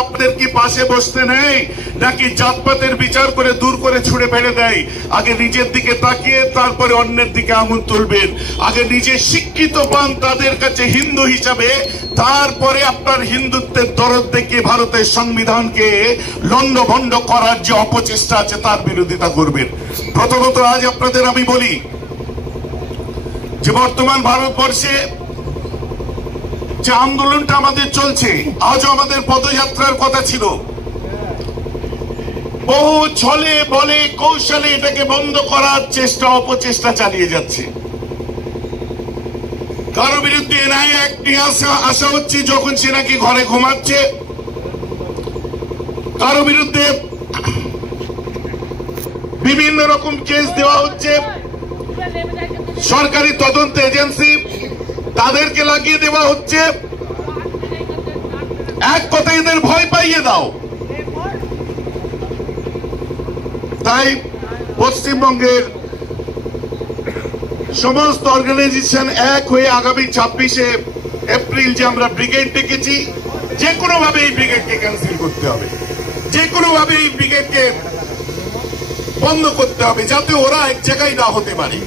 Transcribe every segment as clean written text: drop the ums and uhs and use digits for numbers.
আপনাদের কি পাশে বসতে নেই নাকি জাতপাতের বিচার করে দূর করে ছুড়ে ফেলে দেয়? আগে নিজের দিকে তাকিয়ে তারপরে অন্যের দিকে আঙুল তুলবেন। আগে নিজে শিক্ষিত পান তাদের কাছে হিন্দু হিসাবে, তারপরে আপনার হিন্দুত্বের দরদ দেখিয়ে ভারতের সংবিধানকে লন্ডভন্ড করার যে অপচেষ্টা আছে তার বিরোধিতা করবেন। প্রথমত আজ আপনাদের আমি বলি যে বর্তমান ভারতবর্ষে যে আন্দোলনটা আমাদের চলছে, আজও আমাদের পদযাত্রার কথা ছিল, বহু ছলে বলে কৌশলে এটাকে বন্ধ করার চেষ্টা অপচেষ্টা চালিয়ে যাচ্ছে। কারো বিরুদ্ধে এনআইএ অ্যাক্ট নিয়ে আসা হচ্ছে যখন সে নাকি ঘরে ঘুমাচ্ছে, কারো বিরুদ্ধে বিভিন্ন রকম কেস দেওয়া হচ্ছে, সরকারি তদন্ত এজেন্সি তাদেরকে লাগিয়ে দেওয়া হচ্ছে। এক কথায় এদের ভয় পাইয়ে দাও। তাই পশ্চিমবঙ্গের সমস্ত অর্গানাইজেশন এক হয়ে আগামী 26শে এপ্রিল যে আমরা ব্রিগেড ডেকেছি, যে কোনো ভাবে এই ব্রিগেডকে ক্যান্সেল করতে হবে, যে কোনো ভাবে এই ব্রিগেডকে বন্ধ করতে হবে, যাতে ওরা এক জায়গায় না হতে পারে।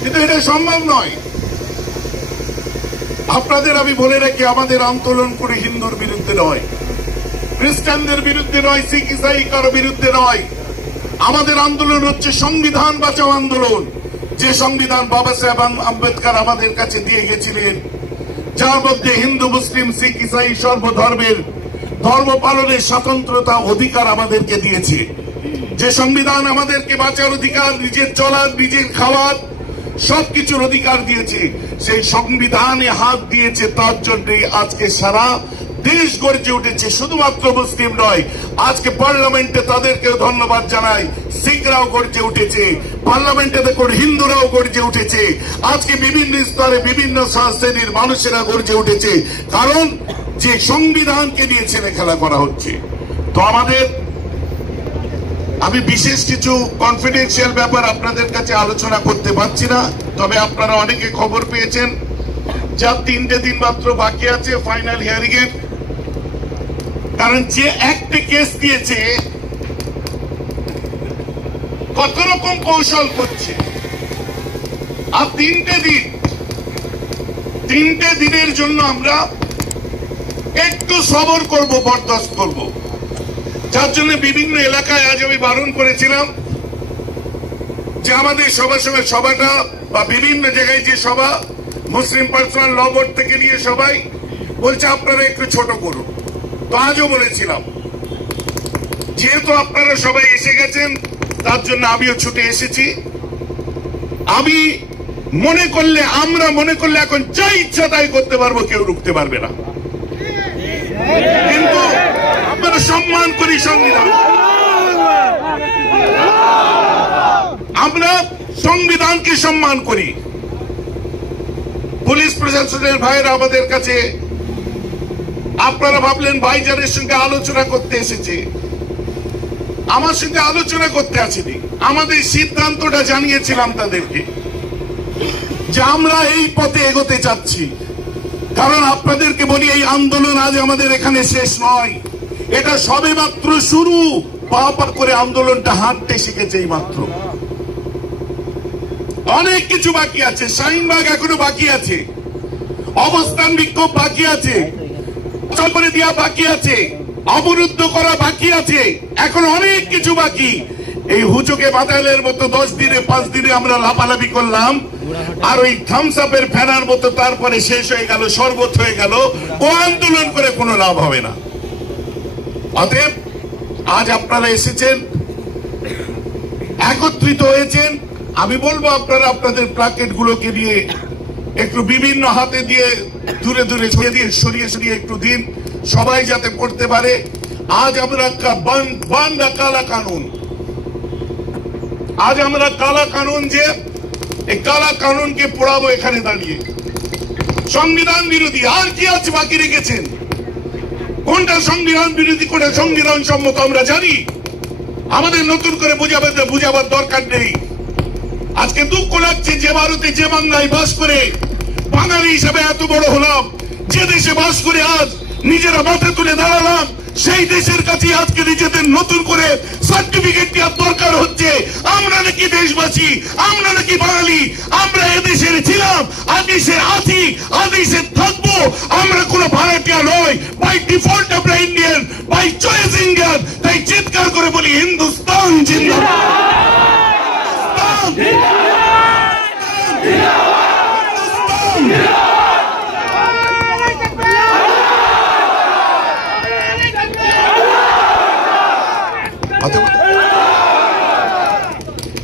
কিন্তু এটা সম্ভব নয়। আপনাদের আমি বলে রাখি, আমাদের আন্দোলন করে হিন্দুর বিরুদ্ধে নয়, খ্রিস্টানদের বিরুদ্ধে নয়, শিখ ইসাই কারো বিরুদ্ধে নয়। আমাদের আন্দোলন হচ্ছে সংবিধান বাঁচাও আন্দোলন, যে সংবিধান বাবা সাহেব আম্বেদকর আমাদের কাছে দিয়ে গেছিলেন, যার মধ্যে হিন্দু মুসলিম শিখ ইসাই সর্বধর্মের ধর্ম পালনের স্বাতন্ত্রতা অধিকার আমাদেরকে দিয়েছে, যে সংবিধান আমাদেরকে বাঁচার অধিকার, নিজের চলার নিজের খাওয়ার সবকিছুর অধিকার দিয়েছে। সেই সংবিধানে হাত দিয়েছে, তার জন্যই আজকে সারা দেশ গর্জে উঠেছে। শুধুমাত্র মুসলিম নয়, আজকে পার্লামেন্টে তাদেরকেও ধন্যবাদ জানাই, শিখরাও গর্জে উঠেছে, পার্লামেন্টে দেখুন হিন্দুরাও গর্জে উঠেছে, আজকে বিভিন্ন স্তরে বিভিন্ন শ্রেণীর মানুষেরা গর্জে উঠেছে, কারণ যে সংবিধানকে নিয়ে ছেলে খেলা করা হচ্ছে। তো আমাদের আমি বিশেষ কিছু কনফিডেন্সিয়াল ব্যাপার আপনাদের কাছে আলোচনা করতে পারছি না, তবে আপনারা অনেকে খবর পেয়েছেন যা 3টে দিন মাত্র বাকি আছে ফাইনাল হিয়ারিং এর। কারণ যে একটা কেস দিয়েছে কত রকম কৌশল করছে, আর 3টে দিনের জন্য আমরা একটু সবর করব, বরদাস্ত করব। যার জন্য বিভিন্ন এলাকায় আজ আমি বারণ করেছিলাম যে আমাদের সভাটা বা বিভিন্ন জায়গায় যে সভা, মুসলিম পার্সোনাল ল বোর্ড থেকে নিয়ে সবাই বলছে আপনারা একটু ছোট করুন। তো আজও বলেছিলাম, যেহেতু আপনারা সবাই এসে গেছেন তার জন্য আমিও ছুটে এসেছি। আমি আমরা মনে করলে এখন যা ইচ্ছা তাই করতে পারবো, কেউ রুখতে পারবে না। কিন্তু আমরা সম্মান করি সংবিধান, আমরা সংবিধানকে সম্মান করি। পুলিশ প্রশাসনের ভাইরা আমাদের কাছে, আপনারা ভাবলেন ভাইজানের সঙ্গে আলোচনা করতে এসেছে, আমার সঙ্গে আলোচনা করতে আসেনি। আমাদের সিদ্ধান্তটা জানিয়েছিলাম তাদেরকে যে আমরা এই পথে এগোতে চাচ্ছি। কারণ আপনাদেরকে বলি, এই আন্দোলন আজ আমাদের এখানে শেষ নয়, এটা সবে মাত্র শুরু। পা পা করে আন্দোলনটা হাঁটতে শিখেছে এই মাত্র। অনেক কিছু বাকি আছে, শাহিনবাগ এখনো বাকি আছে, অবস্থান বিক্ষোভ বাকি আছে, করে দেওয়া বাকি আছে, অবরুদ্ধ করা বাকি আছে, এখন অনেক কিছু বাকি। এই হুচুকে বাতালের মতো 10 দিনে 5 দিনে আমরা লাফালাফি করলাম, আর ওই থামস আপের ফেনার মতো তারপরে শেষ হয়ে গেল, শরবত হয়ে গেল। ও আন্দোলন করে কোনো লাভ হবে না। অতএব আজ আপনারা এসেছেন, একত্রিত হয়েছেন। আমি বলবো আপনারা আপনাদের প্ল্যাকেট গুলোকে নিয়ে একটু বিভিন্ন হাতে দিয়ে দূরে দূরে ছড়িয়ে দিয়ে সরিয়ে একটু দিন, সবাই যাতে পড়তে পারে। আজ আমরা বান্দা কালা কানুন, আজ আমরা কালা কানুন, যে এই কালা কানুনকে পড়াবো এখানে দাঁড়িয়ে। সংবিধান বিরোধী আর কি আছে বাকি রেখেছেন? কোনটা সংবিধান বিরোধী, কোনটা সংবিধান সম্মত আমরা জানি। আমাদের নতুন করে বুঝাবার দরকার নেই। আজকে দুঃখ লাগছে যে ভারতে, যে বাংলায় বাস করে বাঙালি হিসাবে এত বড় হলাম, যে দেশে বাস করে আজ নিজেরা মাথা তুলে দাঁড়ালাম, সেই দেশের কাছে আজকে নিজেদের নতুন করে সার্টিফিকেট দেওয়ার দরকার হচ্ছে। আমরা নাকি দেশবাসী, আমরা নাকি বাঙালি, আমরা এদেশের ছিলাম, আদেশে আছি, আদেশে থাকবো। আমরা কোনো ভাড়াটিয়া নয়, বাই ডিফল্ট আমরা ইন্ডিয়ান, বাই চয়েস ইন্ডিয়ান। তাই চিৎকার করে বলি হিন্দুস্তান জিন্দাবাদ,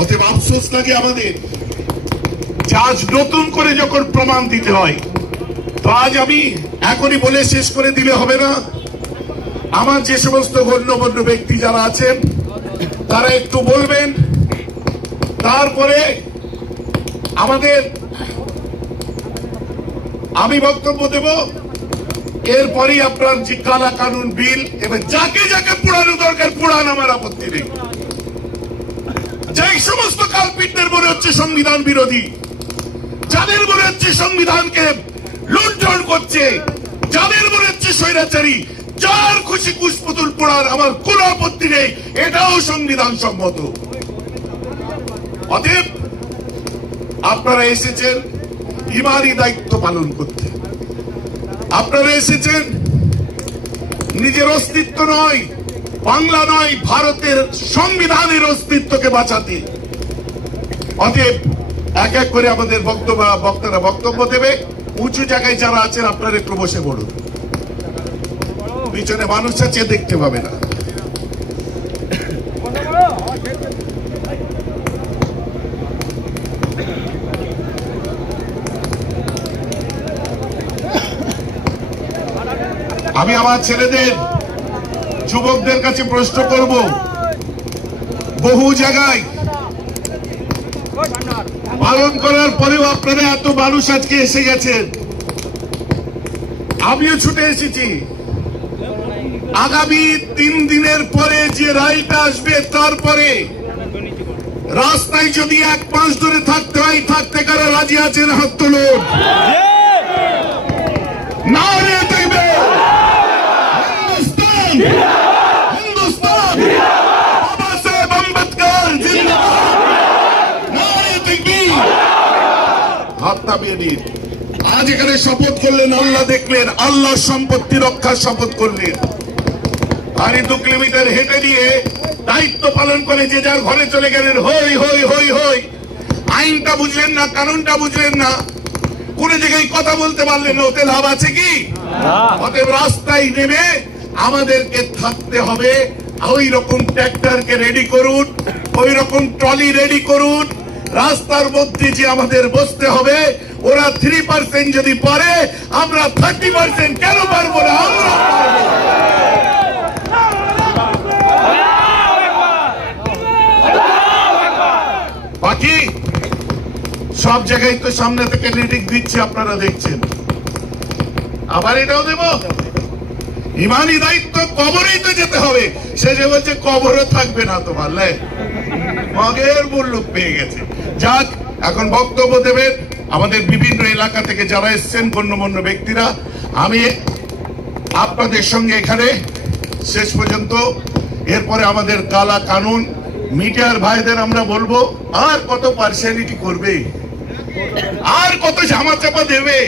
অতএব আফসোস লাগে আমাদের, আজ নতুন করে যখন প্রমাণ দিতে হয়, তো আজ আমি এখনই বলে শেষ করে দিলে হবে না। আমার যে সমস্ত গণ্যমান্য ব্যক্তি যারা আছেন তারা একটু বলবেন, তারপরে আমি বক্তব্য দেব, এরপরই আপনার যে কালা কানুন বিল এবং যাকে যাকে পোড়ানো দরকার পোড়ান, আমার আপত্তি নেই। যেই সমস্ত কালপিটদের মনে হচ্ছে সংবিধান বিরোধী, যাদের মনে হচ্ছে সংবিধানকে লুণ্ঠন করছে, যাদের মনে হচ্ছে স্বৈরাচারী, যার খুশি কুশপুতুল পোড়ার আমার কোনো আপত্তি নেই, এটাও সংবিধান সম্মত। অতএব আপনারা এসেছেন ইমানি দায়িত্ব পালন করতে, আপনারা এসেছেন নিজের অস্তিত্ব নয়, বাংলা নয়, ভারতের সংবিধানের অস্তিত্বকে বাঁচাতে। অতএব এক এক করে আমাদের বক্তারা বক্তব্য দেবে। উঁচু জায়গায় যারা আছেন আপনারা একটু বসে পড়ুন, পিছনে মানুষ আছে দেখতে পাবে না। আমি আমার ছেলেদের, যুবকদের কাছে প্রশ্ন করব, বহু জায়গায় পালন করার পরেও আপনারা এত মানুষ আজকে এসে গেছেন, আমিও ছুটে এসেছি। আগামী 3 দিনের পরে যে রায়টা আসবে, তারপরে রাস্তায় যদি 1 মাস ধরে থাকতে হয়, থাকতে কারা রাজি আছেন হাত তুলুন। নারে তাকবীর, হিন্দুস্তান, হিন্দুস্তান, বাবা সাহেব আম্বেদকর জিন্দাবাদ, নারে তাকবীর। হাত নামিয়ে নিন। আজ এখানে শপথ করলেন, আল্লাহ দেখলেন, আল্লাহর সম্পত্তি রক্ষার শপথ করলেন। আর 2 কিলোমিটার হেঁটে নিয়ে দায়িত্ব পালন করে যে যার ঘরে চলে গেলেন। হই হই হই হই, আইনটা বুঝলেন না, কানুনটা বুঝলেন না, কোন জায়গায় কথা বলতে পারলেন না, ওতে লাভ আছে কি? অতএব রাস্তায় নেমে আমাদেরকে থাকতে হবে। ওই রকম ট্র্যাক্টরকে রেডি করুন, ওই রকম ট্রলি রেডি করুন। রাস্তার মধ্যে যে আমাদের বসতে হবে, ওরা 3% যদি পারে, আমরা 30% কেন পারবো না? আমরা বাকি সব জায়গায় তো সামনে থেকে রিডিং দিচ্ছে, আপনারা দেখছেন। আবার এটাও দেব, ইমানি দায়িত্ব, কবরেই তো যেতে হবে। সে যে বলছে কবরও থাকবে না তোমার, মগের মূল্য পেয়ে গেছে। যাক, এখন বক্তব্য দেবেন আমাদের বিভিন্ন এলাকা থেকে যারা এসছেন গণ্যমান্য ব্যক্তিরা। আমি আপনাদের সঙ্গে এখানে শেষ পর্যন্ত, এরপরে আমাদের কালা কানুন মিডিয়ার ভাইদের আমরা বলবো, আর কত পার্সিয়ালিটি করবে, আর কত ঝামা চাপা দেবে,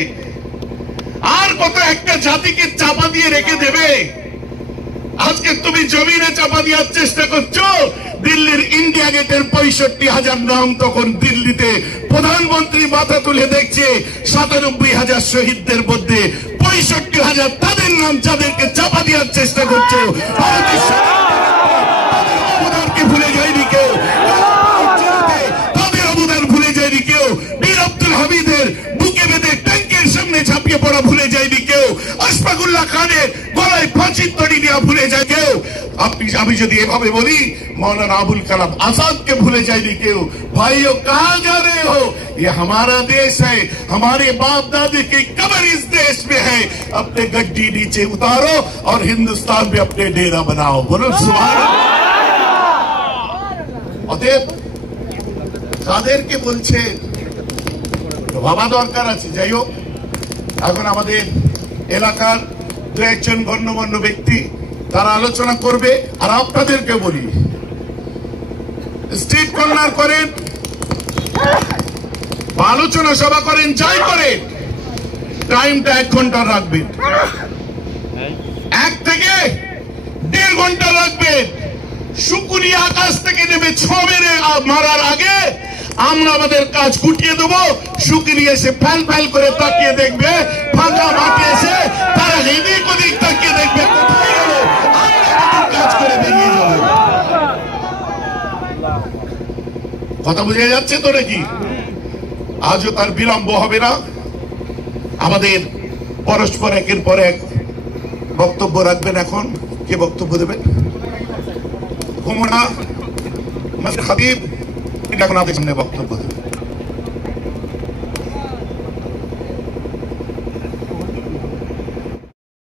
আর কত একটা জাতিকে চাপা দিয়ে রেখে দেবে। আজকে তুমি জমিনে চাপা দেওয়ার চেষ্টা করছো। দিল্লির ইন্ডিয়া গেটের 65,000 নাম, তখন দিল্লিতে প্রধানমন্ত্রী মাথা তুলে দেখছে 97,000 শহীদদের মধ্যে 65,000 তাদের নাম, যাদেরকে চাপা দেওয়ার চেষ্টা করছো। অবদানকে ভুলে যায়নি কেউ, তাদের অবদান ভুলে যায়নি কেউ। বীর আব্দুল হামিদের বুকে বেঁধে ট্যাঙ্কের সামনে ঝাঁপিয়ে পড়া ভুলে যায়নি কেউ। আশফাকুল্লাহ খানের গলায় ফাঁসির দড়ি দেওয়া ভুলে যায় কেউ। আমি যদি এভাবে বলি, मौलाना अबुल कलाम आजाद के भूले जाएगी क्यों? भाइयों कहाँ जा रहे हो? ये हमारा देश है, हमारे बाप दादे की कब्र इस देश में है। अपने गड्डी नीचे उतारो और हिंदुस्तान में अपने डेरा बनाओ। बोलो सुभान अल्लाह। অতএব কাদেরকে বলছে ভাবা দরকার আছে। যাই হোক, এখন আমাদের এলাকার দু একজন গণ্যমান্য ব্যক্তি তারা আলোচনা করবে। আর আপনাদেরকে বলি, স্ট্রিট কর্নার করেন, আলোচনা সভা করেন, যাই করেন, টাইমটা 1 ঘন্টা রাখবেন, 1 থেকে 1.5 ঘন্টা রাখবেন। শুকুরিয়া আকাশ থেকে নেমে 6 মেরে মারার আগে আমরা আমাদের কাজ গুটিয়ে দেবো। শুকুরিয়া এসে ফ্যাল ফ্যাল করে তাকিয়ে দেখবে, ফাঁকা মাঠে এসে তারা এদিক ওদিক তাকিয়ে দেখবে কোথায় গেল, আমরা কাজ করে বেরিয়ে যাবো। কথা বুঝে যাচ্ছে তো নাকি? আজও তার বিলম্ব হবে না। আমাদের পরস্পর একের পর এক বক্তব্য রাখবেন। এখন কে বক্তব্য দেবেন? কুমড়া খাতিব এখন আপনাদের সামনে বক্তব্য দেবেন।